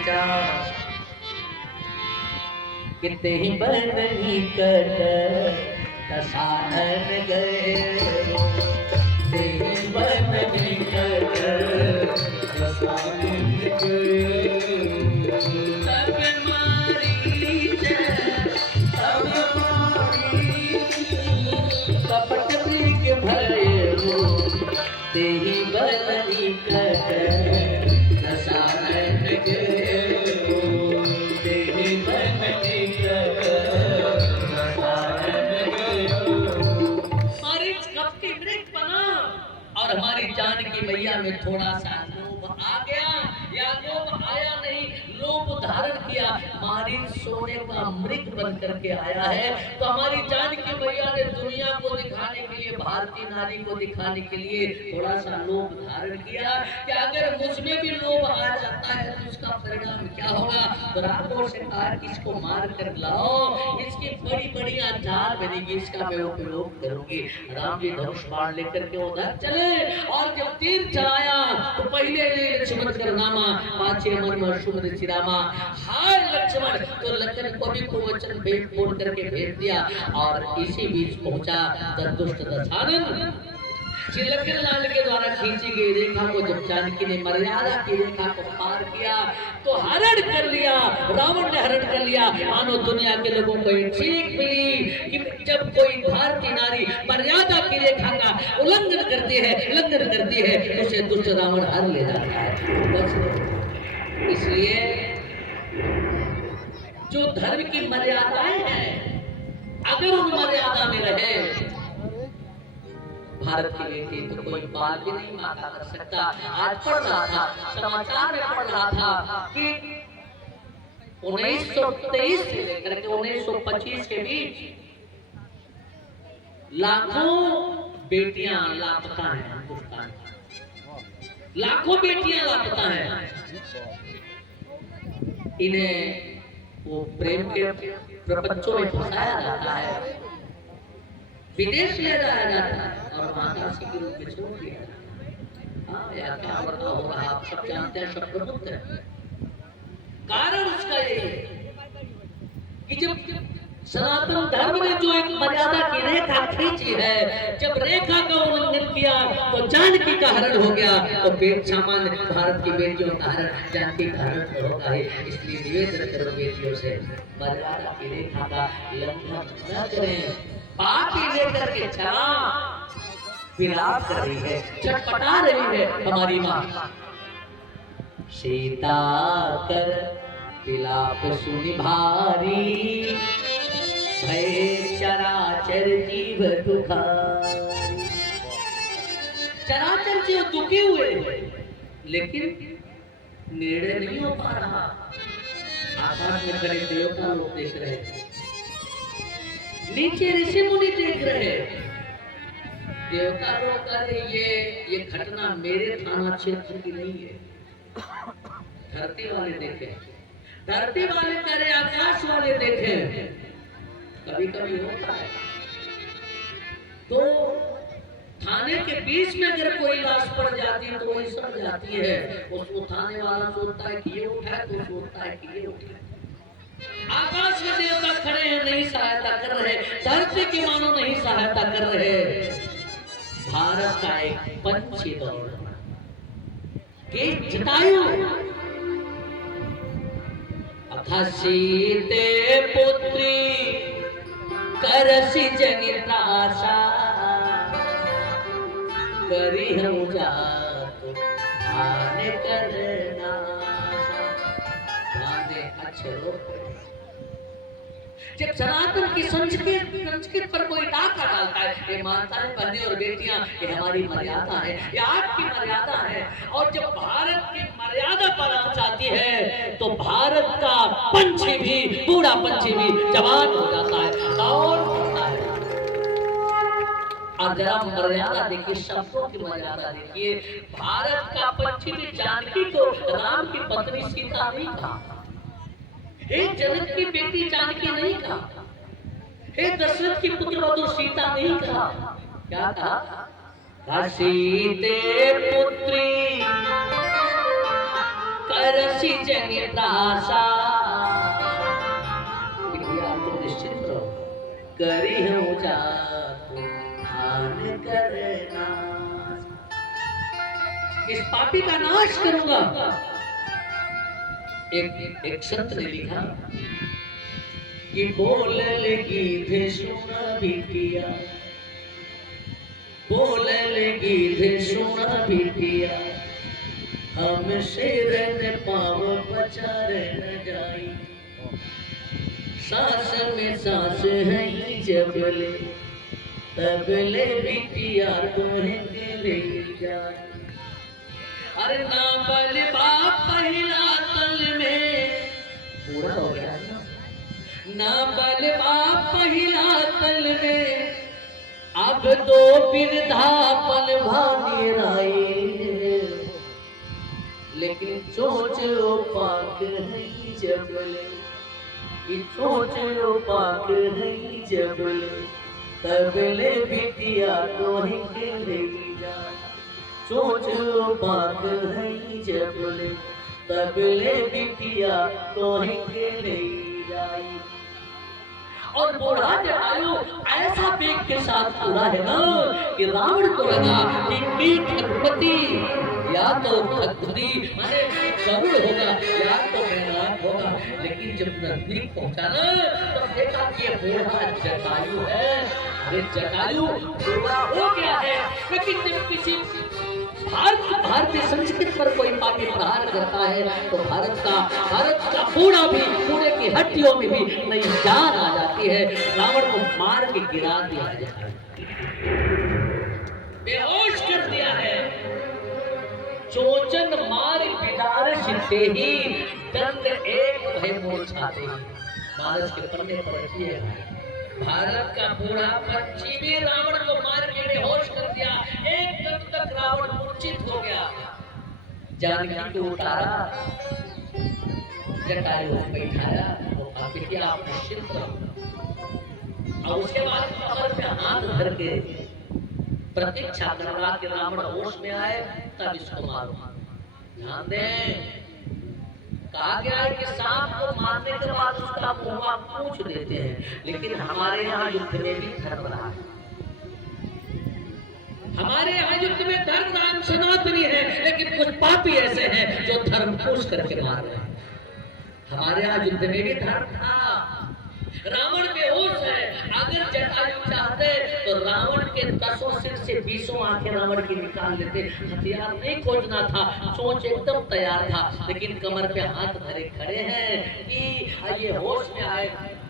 चरण कितने ही बदनी कर दसानन गए ते ही बदनी कर दसानन गए सब मारी सब मारी कपट के भरे हो ते ही बदनी कर दसानन गए और हमारी जानकी मैया में थोड़ा सा लोभ आ गया या लोभ आया नहीं, लोभ धारण किया। मारिन सोने का मृग बन करके आया है तो हमारी जानकी मैया ने दुनिया को दिखाने के लिए, भारतीय नारी को दिखाने के लिए थोड़ा सा लोभ धारण किया कि अगर मुझमें भी लोभ आ जाता है तो उसका परिणाम क्या होगा। तो रातों से कहा कि इसको मार कर लाओ, इसकी बड़ी बड़ी आचार बनेगी, इसका मैं उपयोग करूंगी। राम जी धनुष बाण लेकर के उधर चले और जब तीर चलाया तो पहले लक्ष्मण करनामा पाछे मन शुभ चिरामा। हाय लक्ष्मण, तो लखन को भी कुवचन भेद बोल करके भेज दिया और इसी बीच पहुंचा दुष्ट दशानन। लखन लाल के द्वारा खींची गई रेखा को जब जानकी ने मर्यादा की रेखा को पार किया तो हरण कर लिया, रावण ने हरण कर लिया। मानो दुनिया के लोगों को एक सीख मिली कि जब कोई भारतीय नारी मर्यादा की रेखा का उल्लंघन करती है तो उसे दुष्ट रावण हर ले जाता है। इसलिए जो धर्म की मर्यादाएं हैं, अगर उन मर्यादा में रहे भारत की बेटी तो कोई बाल भी नहीं माता कर सकता। आज पढ़ रहा था, समाचार में पढ़ रहा था कि 1923 से लेकर के 1925 के बीच लाखों बेटियां लापता हैं हिंदुस्तान की, लाखों बेटियां लापता हैं। इन्हें वो प्रेम के प्रपंचों में फंसाया जाता है, विदेश ले जाया जाता है और मातासी के रूप में छोड़ दिया जाता है। या क्या बर्ताव हो रहा है आप सब जानते हैं, सब प्रबुद्ध हैं। कारण उसका ये है कि जब सनातन धर्म ने जो एक मर्यादा की रेखा खींची है, जब रेखा का उल्लंघन किया तो जानकी का हरण हो गया। तो बेट सामान्य भारत की बेटियों का हरण, जानकी का हरण तो होगा ही। इसलिए निवेदन करो बेटियों से मर्यादा की रेखा का उल्लंघन न करें। पापी लेकर के चला विलाप कर रही है, छटपटा रही है हमारी माँ। सीता कर विलाप सुनि भारी, भय चराचर जीव दुखारी। चराचर जीव दुखी हुए लेकिन निर्णय नहीं हो पा रहा। आकाश में खड़े देवता लोग देख रहे थे, नीचे ऋषि मुनि देख रहे। देवता लोग कह रहे ये घटना मेरे थाना क्षेत्र की नहीं है। धरती वाले देखे, धरती वाले कह रहे, आकाश वाले देखे। कभी कभी होता है तो थाने के बीच में अगर कोई लाश पड़ जाती है तो वही सड़ जाती है। उसको थाने वाला सोचता है कि ये उठाए, तो सोचता है कि ये उठाए। आकाश में देवता खड़े हैं, नहीं सहायता कर रहे, धरती की मानो नहीं सहायता कर रहे। भारत का एक पंछी दौड़ के जटायु अथा सीते पुत्री करसी जनित आशा, करी हम जातो आने करना अक्षरों। जब सनातन की संस्कृत पर कोई डाका डालता है, ये माताएं बहनें और बेटियां, ये हमारी मर्यादा है, ये आपकी मर्यादा है। और जब भारत की मर्यादा पर आ जाती है तो भारत का पंछी भी, पूरा पंछी भी जवान हो जाता है, दौड़ होता है। और जरा मर्यादा देखिए, शब्दों की मर्यादा देखिए। भारत का पंछी भी जानकी को राम की पत्नी सीता नहीं कहा, हे जनक की बेटी जानकी नहीं कहा, हे दशरथ की पुत्र वधु सीता नहीं कहा। क्या कहा? सीते पुत्री करसी जन प्रासा। बिटिया तुम निश्चिंत रहो, करी हूँ जात ध्यान करना, इस पापी का नाश करूंगा। एक संत ने लिखा कि बोल लगी थे सुना बिटिया, बोल लगी थे सुना बिटिया, हम शेरन पाव पचार न जाई, सांस में सांस है जबले, तबले बिटिया तुम्हें ले जाए। अरे ना बल बाप पहिला तल में, पूरा हो गया ना बल बाप पहिला तल में, अब दो बिरधापन भानी राई, लेकिन सोच लो पाक है जबले, सोच लो पाक है जबले, तबले बिटिया तोहे के ले जाए, सोच लो पाक है जबले, तबले बिटिया तोहे के ले जाई। और बूढ़ा जटायु ऐसा वेग के साथ पूरा है ना कि रावण को लगा कि खगपति या तो खगपति माने गरुड़ होगा या तो मेघनाथ होगा, लेकिन जब नजदीक पहुंचा ना तो देखा कि ये बूढ़ा जटायु है। अरे जटायु बूढ़ा हो गया है, लेकिन जब किसी भारतीय संस्कृति पर कोई पापी प्रहार करता है तो भारत का बूढ़ा भी, बूढ़े की हड्डियों में भी नई जान आ जाती है। रावण को मार के गिरा दिया जाता है, बेहोश कर दिया है। चोचन मार बिगाड़ सिद्धे ही, दंड एक भय मूर्छाते ही। मानस के पन्ने पर रखिए, भारत का बूढ़ा पंछी भी रावण को मार के बेहोश कर दिया, एक दम तक रावण मूर्छित हो गया। जानकी को उतारा, जटायु को बैठाया, तो बिटिया आप निश्चिंत रहो। और उसके बाद कमर पे हाथ धर के प्रतीक्षा करवा के रावण होश में आए तब इसको मारो। ध्यान दें, कहा गया है कि सांप को मारने के बाद उसका मुंह पूछ देते हैं, लेकिन हमारे यहाँ युद्ध में भी धर्म रहा है। हमारे यहाँ युद्ध में धर्म नाम सनातनी है, लेकिन कुछ पापी ऐसे हैं जो धर्म पूछ करके मार रहे हैं। हमारे यहाँ युद्ध में भी धर्म था। रावण बेहोश है, अगर जटायु चाहते तो रावण के 10 सिर से 20 आंखें रावण की निकाल लेते। हथियार नहीं खोजना था, सोच एकदम तैयार था, लेकिन कमर पे हाथ धरे खड़े हैं कि ये होश में आए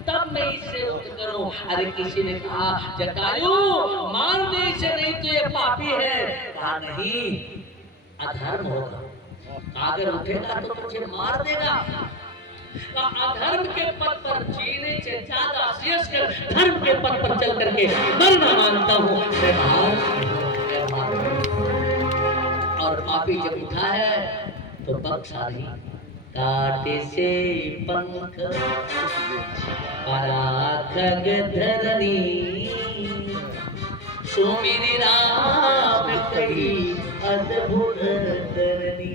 तब मैं इससे मुक्त करूं। अरे किसी ने कहा जटायु मार दे इसे, नहीं तो ये पापी है। कहा नहीं, अधर्म होगा, अगर उठेगा तो तुझे मार देगा। अधर्म के पद पर जीने से ज्यादा शेष कर धर्म के पद पर चल करके मरना मानता हूँ। और पापी जब उठा है तो बख्शाली काटे से पंख पराखग धरनी, सुमिरि राम कही अद्भुत धरनी।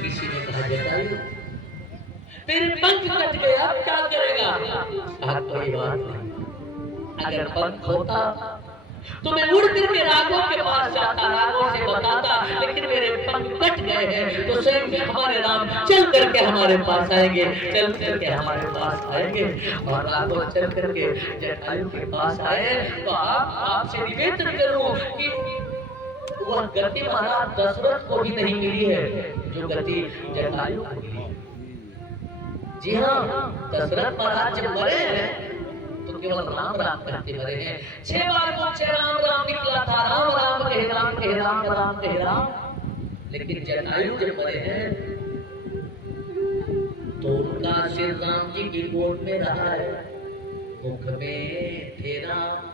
किसी ने कहा जटायु तेरे पंख कट गए, अब क्या करेगा? कहा कोई बात नहीं, अगर पंख होता तो मैं उड़ करके राघव के पास जाता, राघव से बताता, लेकिन मेरे पंख कट गए हैं तो स्वयं हमारे राम चल करके हमारे पास आएंगे, चल करके हमारे पास आएंगे। और राघव चल करके जटायु के पास आए तो आपसे निवेदन करूं कि वह गति महाराज दशरथ को भी नहीं मिली है जो गति जटायु को मिली। जी हाँ, दशरथ महाराज जब मरे हैं तो केवल राम राम कहते मरे हैं। 6 बार मुझसे राम राम निकला था, राम राम कहे राम कहे राम राम कहे राम। लेकिन जटायु जब मरे हैं तो उनका सिर राम जी की गोद में रहा है, मुख में थे राम,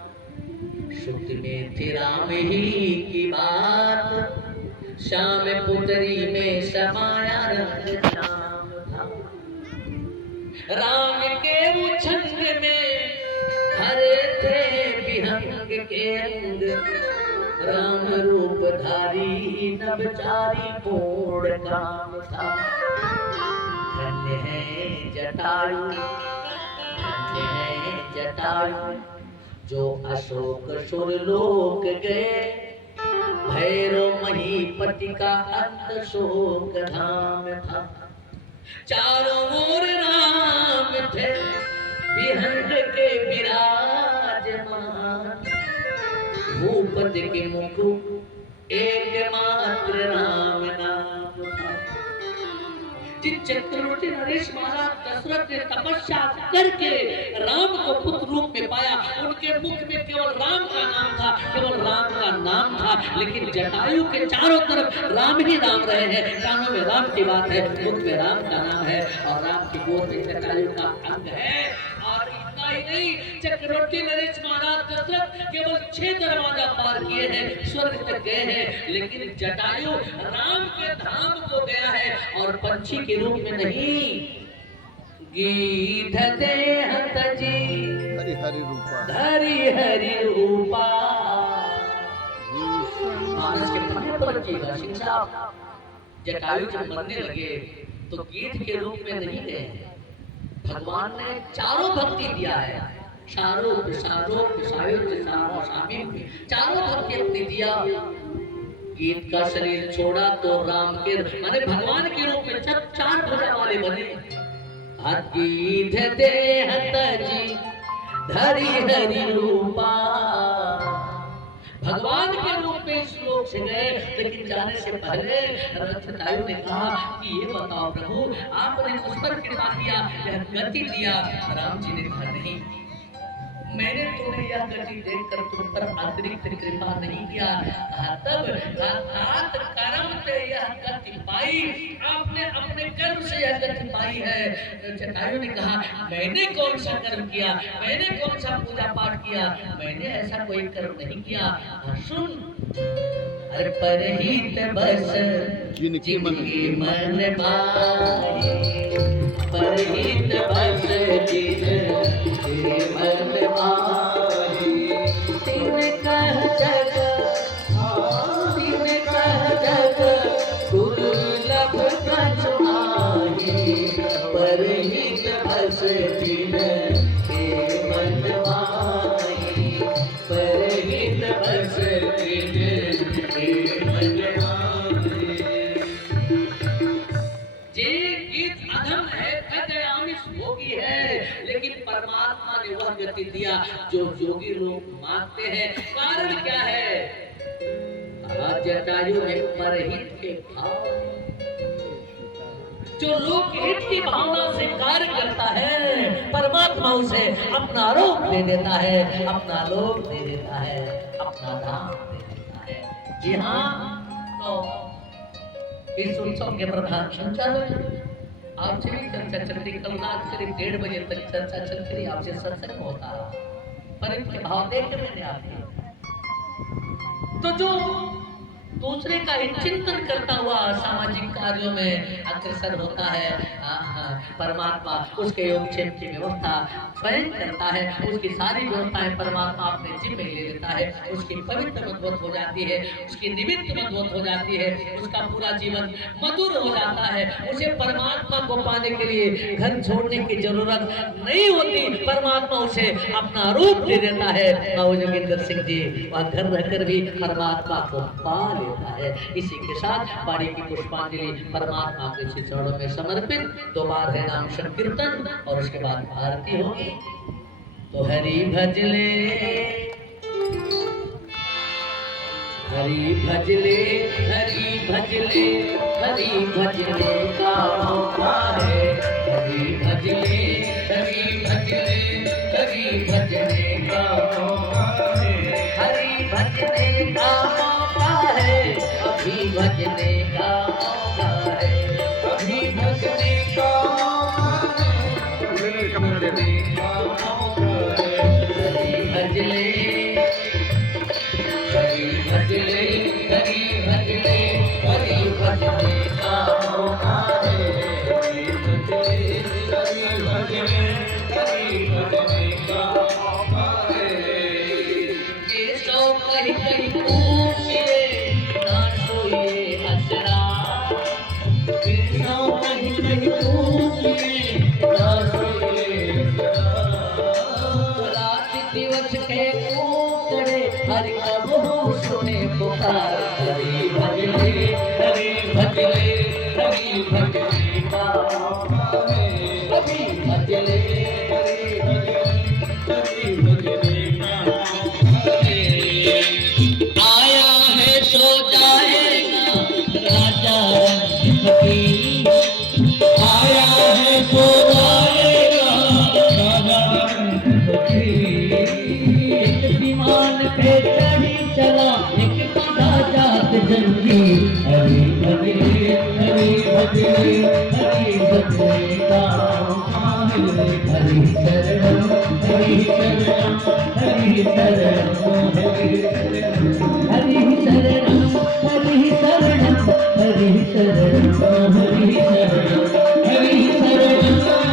शुद्ध में थे राम ही की बात, श्याम पुत्री में समाया रंग श्याम था। राम के उछंग में हरे थे विहंग के अंग, राम रूप धारी नवचारी पूर्ण काम था। धन्य है जटायु, धन्य है जटायु, जो अशोक सुरलोक गए। भैरव महीपति का अंत शोक धाम था। चारों ओर राम थे विहंग के विराजमान। भूपति के मुख एक मात्र राम नाम था। जिन चक्रवर्ती नरेश महाराज दशरथ ने तपस्या करके राम को पुत्र रूप में पाया, उनके मुख में केवल राम का नाम था, केवल राम का नाम था। लेकिन जटायु के चारों तरफ राम ही राम रहे हैं। कानों में राम की बात है, मुख में राम का नाम है और राम की गोद में जटायु का अंग है। और इतना ही नहीं, चक्रवर्ती नरेश महाराज दशरथ केवल 6 दरवाजा पार किए हैं, स्वर्ग तक गए हैं, लेकिन जटायु राम के धाम को गया है और पंछी के रूप में नहीं। गीध देह तजी हरि हरि रूपा, हरि हरि रूपा। मानस के पन्ने पर बचेगा शिक्षा। जटायु जब मरने लगे तो गीध के रूप में नहीं गए। भगवान ने चारों भक्ति दिया है, शारूप शारूप सायुज्य शामीम, चारों भक्ति अपनी दिया। गीत का शरीर छोड़ा तो राम के माने भगवान के रूप में जब 4 भुजा वाले बने। गीध देह तजी धरि हरि रूपा। भगवान के रूप में इस लोक से गए, लेकिन जाने से पहले जटायु ने कहा कि ये बताओ प्रभु, आपने मुझ पर कृपा किया, यह गति दिया। राम जी ने कहा नहीं, मैंने तुम्हें यह गति देकर तुम पर अतिरिक्त कृपा नहीं किया। तब अर्थात कर्म से यह गति पाई, आपने अपने कर्म से यह गति पाई है। जटायु ने कहा मैंने कौन सा कर्म किया, मैंने कौन सा पूजा पाठ किया, मैंने ऐसा कोई कर्म नहीं किया। सुन, अरे परहित बस जिनकी मन भाए, परहित बस जिनके मन भाए। तिन कह जग, तिन कह जग दुर्लभ कछु आहि। परहित बस जिनके मन भाए, परहित बस जिनके मन भाए। जे गीत अधम है, खगयामिष भोगी है, लेकिन परमात्मा ने वह गति दिया जो योगी लोग मांगते हैं। कारण क्या है? जटायु में परहित के भाव, जो लोक हित की भावना से कार्य करता है, परमात्मा उसे अपना रूप दे देता है, अपना लोक दे देता है, अपना धाम दे देता है। जी हाँ, तो इस उत्सव के प्रधान संचालक आपसे भी चर्चा चलती, कल रात करीब 1:30 बजे तक चर्चा चलती रही, आपसे सत्संग होता, पर इनके भाव देख के मैंने आपके तो जो दूसरे का चिंतन करता हुआ सामाजिक कार्यों में अग्रसर होता है, परमात्मा उसके योगक्षेम की व्यवस्था स्वयं करता है, उसकी सारी व्यवस्थाएं परमात्मा अपने जिम्मे ले लेता है, उसकी पवित्र मजबूत हो जाती है, उसकी निमित्त मजबूत हो जाती है, उसका पूरा जीवन मधुर हो जाता है। उसे परमात्मा को पाने के लिए घर छोड़ने की जरूरत नहीं होती, परमात्मा उसे अपना रूप दे देता है। बाबू जोगिंदर सिंह जी वह घर रहकर भी परमात्मा को पा लेता है। इसी के साथ पानी की पुष्पांजलि परमात्मा के श्री चरणों में समर्पित। 2 बार है नाम संकीर्तन और उसके बाद आरती होगी। तो हरि भजले, हरि भजले, हरि भजले, हरि भजले का मौका है। हरि भजले, हरि भजले, हरि भजले का मौका है। हरि भजले का मौका है, अभी भजने का मौका है, अभी भजने का मौका है, भजने का मौका है। हरि भजले, हरि भजले, हरि भजले, हरि भजने का मौका है। हरि भजले, हरि भजले, हरि भजने का मौका है। ये सो कहीं कहीं हरि भजने का अभी भजले हरि भजने का आया है सो जाएगा राजा रंग फकीर आया है सो जाएगा राजा रंग फकीर एक विमान पे चढ़ी चला एक गधा जात जंगी हरि भजने हरि भजने हरि भजने का हरि शरणम हरि शरणम हरि शरणम हरि शरणम हरि शरणम हरि शरणम हरि शरणम हरि शरणम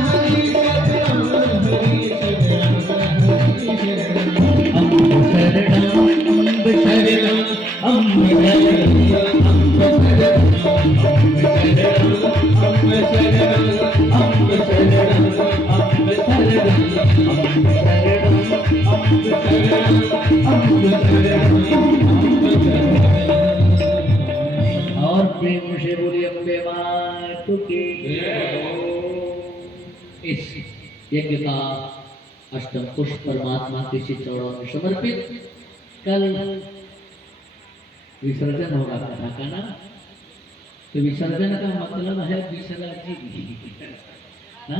और प्रेम से बोली अम्बे मात की इस यज्ञ का अष्टम पुष्प परमात्मा के श्री चरणों में समर्पित। कल विसर्जन होगा कथा का ना, तो विसर्जन का मतलब है विसर्जित ना,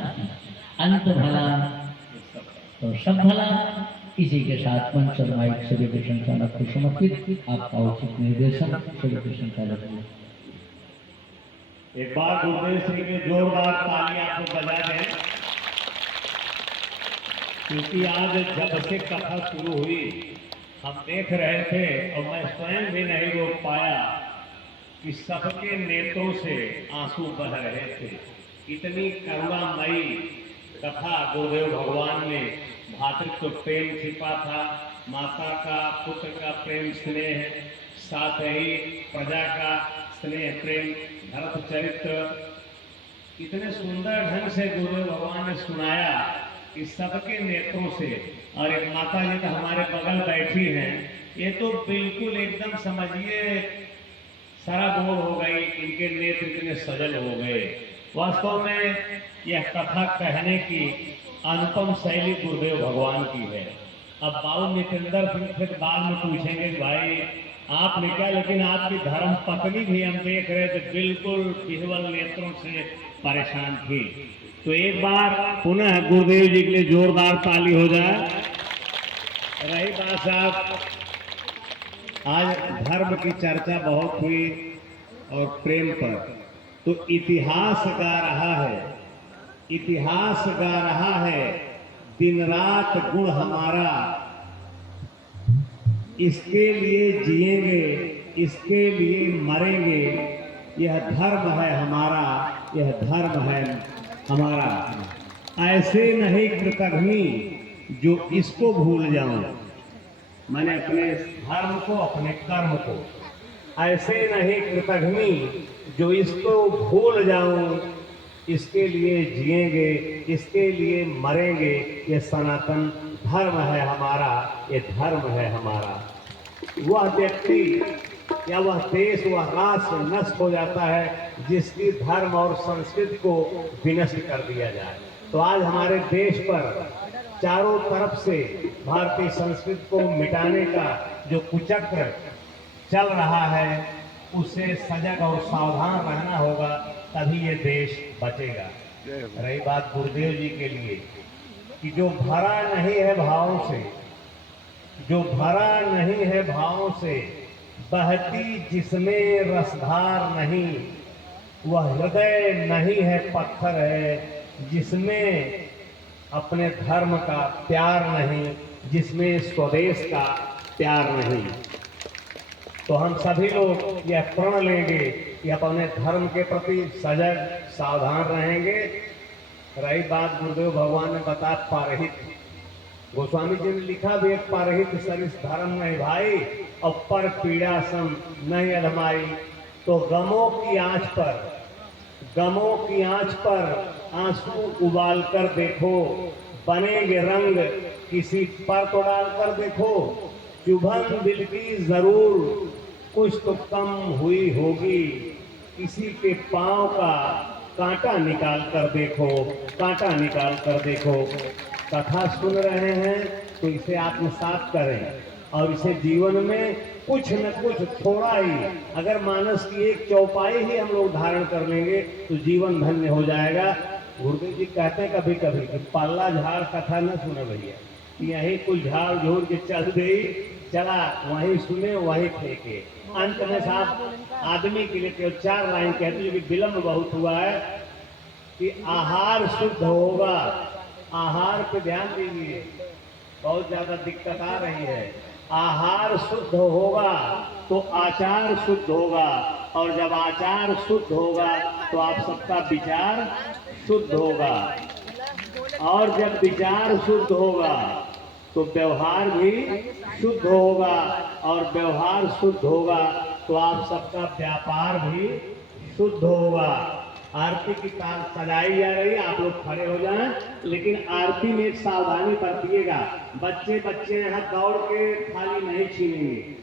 अंत भला तो सब भला। इसी के साथ मंच और माइक श्री कृष्ण चालक को समर्पित। आपका उचित निर्देशन श्री कृष्ण चालक को। एक बार गुरुदेव श्री के जोरदार ताली आपको बजा दें, क्योंकि आज जब से कथा शुरू हुई हम देख रहे थे और मैं स्वयं भी नहीं रोक पाया कि सबके नेत्रों से आंसू बह रहे थे। इतनी करुणामयी कथा गुरुदेव भगवान ने, भातृत्व प्रेम छिपा था, माता का पुत्र का प्रेम स्नेह, साथ ही प्रजा का स्नेह प्रेम, भरत चरित्र इतने सुंदर ढंग से गुरुदेव भगवान ने सुनाया कि सबके नेत्रों से। और एक माता जी तो हमारे बगल बैठी हैं, ये तो बिल्कुल एकदम समझिए सराबोर हो गई, इनके नेत्र इतने सजल हो गए। वास्तव में यह कथा कहने की अनुपम शैली गुरुदेव भगवान की है। अब बाबू नितेंद्र सिंह फिर बाद में पूछेंगे भाई आपने क्या, लेकिन आपकी धर्म पत्नी भी हम देख रहे थे बिल्कुल विह्वल नेत्रों से परेशान थी। तो एक बार पुनः गुरुदेव जी के लिए जोरदार ताली हो जाए। रही बात साहब, आज धर्म की चर्चा बहुत हुई और प्रेम पर, तो इतिहास गा रहा है, इतिहास गा रहा है दिन रात गुण हमारा, इसके लिए जिएंगे इसके लिए मरेंगे, यह धर्म है हमारा, यह धर्म है हमारा। ऐसे नहीं कृतघ्नी जो इसको भूल जाऊं, मैंने अपने धर्म को अपने कर्म को, ऐसे नहीं कृतघ्नी जो इसको भूल जाऊं, इसके लिए जिएंगे इसके लिए मरेंगे, ये सनातन धर्म है हमारा, ये धर्म है हमारा। वह व्यक्ति या वह देश वह राष्ट्र नष्ट हो जाता है जिसकी धर्म और संस्कृति को विनष्ट कर दिया जाए। तो आज हमारे देश पर चारों तरफ से भारतीय संस्कृति को मिटाने का जो कुचक्र चल रहा है, उससे सजग और सावधान रहना होगा, तभी ये देश बचेगा। रही बात गुरुदेव जी के लिए कि जो भरा नहीं है भावों से, जो भरा नहीं है भावों से, बहती जिसमें रसधार नहीं, वह हृदय नहीं है पत्थर है, जिसमें अपने धर्म का प्यार नहीं, जिसमें स्वदेश का प्यार नहीं। तो हम सभी लोग यह प्रण लेंगे कि अपने धर्म के प्रति सजग सावधान रहेंगे। रही बात गुरुदेव भगवान ने बता पारहित, गोस्वामी जी ने लिखा भी एक पारहित सरिस धर्म नहीं भाई, और पर पीड़ा सम नहीं अधमाई। तो गमों की आंच पर, गमों की आंच पर आंसू उबाल कर देखो, बनेंगे रंग किसी पर तो डाल कर देखो, चुभन दिल की जरूर कुछ तो कम हुई होगी, किसी के पांव का कांटा निकाल कर देखो, कांटा निकाल कर देखो। कथा सुन रहे हैं तो इसे आत्मसात करें और इसे जीवन में कुछ न कुछ थोड़ा ही, अगर मानस की एक चौपाई ही हम लोग धारण कर लेंगे तो जीवन धन्य हो जाएगा। गुरुदेव जी कहते हैं कभी कभी कि पल्ला झाड़ कथा न सुने भैया, यही कुछ झाड़ झूड़ के चल गई, चला वही सुने वही फेंके। अंत में साहब आदमी के लिए केवल 4 लाइन कहती है कि विलंब बहुत हुआ है कि आहार शुद्ध होगा। आहार पे ध्यान दीजिए, बहुत ज्यादा दिक्कत आ रही है। आहार शुद्ध होगा तो आचार शुद्ध होगा, और जब आचार शुद्ध होगा तो आप सबका विचार शुद्ध होगा, और जब विचार शुद्ध होगा तो व्यवहार भी शुद्ध होगा, और व्यवहार शुद्ध होगा तो आप सबका व्यापार भी शुद्ध होगा। आरती की ताल सजाई जा रही है, आप लोग खड़े हो जाएं, लेकिन आरती में एक सावधानी बरतिएगा। बच्चे यहाँ दौड़ के थाली नहीं छीनेंगे,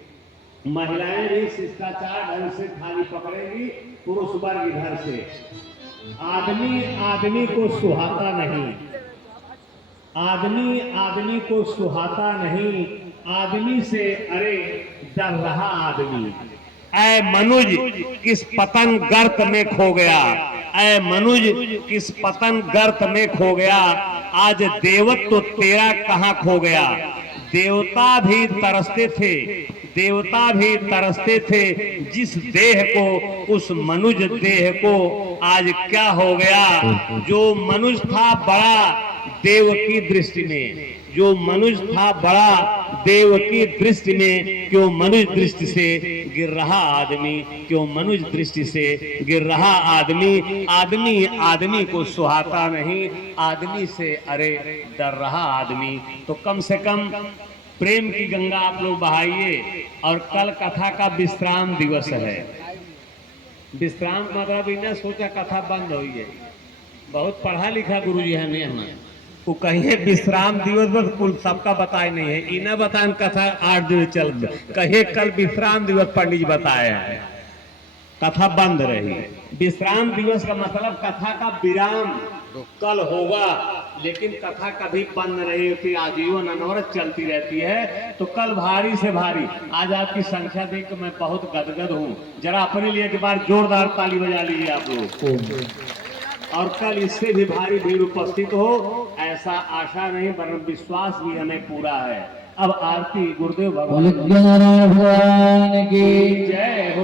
महिलाएं भी शिष्टाचार ढंग से थाली पकड़ेंगी, पुरुष वर्ग इधर से। आदमी को सुहाता नहीं, आदमी को सुहाता नहीं, आदमी से अरे डर रहा आदमी। ऐ मनुज किस पतन गर्त में खो गया, ऐ मनुज किस पतन गर्त में खो गया, आज देवत्व तो तेरा कहाँ खो गया। देवता भी तरसते थे, देवता भी तरसते थे, जिस देह को उस मनुज देह को आज क्या हो गया। जो मनुष्य था बड़ा देव की दृष्टि में, जो मनुष्य था बड़ा देव की दृष्टि में, क्यों मनुष्य दृष्टि से गिर रहा आदमी, क्यों मनुष्य दृष्टि से गिर रहा आदमी। आदमी को सुहाता नहीं, आदमी से अरे डर रहा आदमी। तो कम से कम प्रेम की गंगा आप लोग बहाइए। और कल कथा का विश्राम दिवस है। विश्राम मतलब इन्हें सोचा कथा बंद हुई है, बहुत पढ़ा लिखा गुरु जी है नहीं हमें, वो कहिए विश्राम दिवस बस कुल सबका बताए नहीं है, इन्हें बताए कथा 8 दिन चल, कहिए कल विश्राम दिवस पंडित जी बताए हैं, कथा बंद रही। विश्राम दिवस का मतलब कथा का विराम कल होगा, लेकिन कथा कभी बंद नहीं होती, आजीवन अनवरत चलती रहती है। तो कल भारी से भारी, आज आपकी संख्या देख के मैं बहुत गदगद हूँ, जरा अपने लिए एक बार जोरदार ताली बजा लीजिए आप लोग। और कल इससे भी भारी भीड़ उपस्थित हो ऐसा आशा नहीं वरन विश्वास भी हमें पूरा है। अब आरती गुरुदेव भगवान की जय हो।